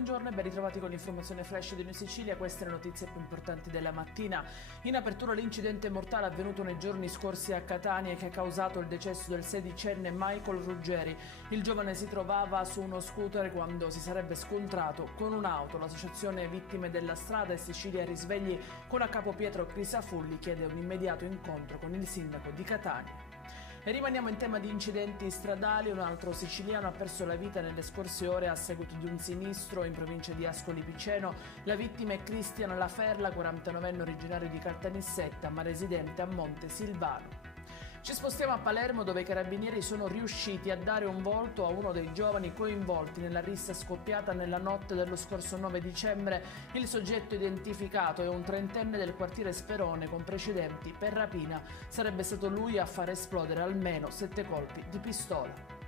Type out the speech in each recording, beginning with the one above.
Buongiorno e ben ritrovati con l'informazione flash di Noi Sicilia. Queste le notizie più importanti della mattina. In apertura l'incidente mortale avvenuto nei giorni scorsi a Catania che ha causato il decesso del sedicenne Michael Ruggeri. Il giovane si trovava su uno scooter quando si sarebbe scontrato con un'auto. L'associazione Vittime della Strada e Sicilia Risvegli con a capo Pietro Crisafulli chiede un immediato incontro con il sindaco di Catania. E rimaniamo in tema di incidenti stradali. Un altro siciliano ha perso la vita nelle scorse ore a seguito di un sinistro in provincia di Ascoli Piceno. La vittima è Cristian Laferla, 49enne originario di Caltanissetta, ma residente a Monte Silvano. Ci spostiamo a Palermo, dove i carabinieri sono riusciti a dare un volto a uno dei giovani coinvolti nella rissa scoppiata nella notte dello scorso 9 dicembre. Il soggetto identificato è un trentenne del quartiere Sperone con precedenti per rapina. Sarebbe stato lui a far esplodere almeno 7 colpi di pistola.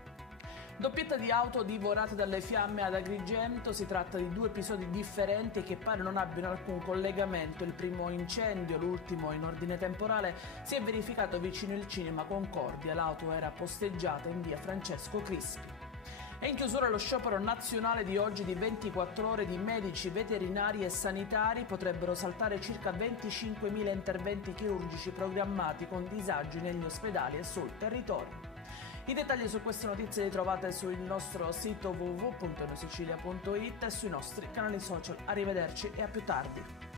Doppietta di auto divorate dalle fiamme ad Agrigento. Si tratta di due episodi differenti che pare non abbiano alcun collegamento. Il primo incendio, l'ultimo in ordine temporale, si è verificato vicino il cinema Concordia. L'auto era posteggiata in via Francesco Crispi. È in chiusura lo sciopero nazionale di oggi di 24 ore di medici, veterinari e sanitari. Potrebbero saltare circa 25.000 interventi chirurgici programmati con disagi negli ospedali e sul territorio. I dettagli su queste notizie li trovate sul nostro sito www.noisicilia.it e sui nostri canali social. Arrivederci e a più tardi.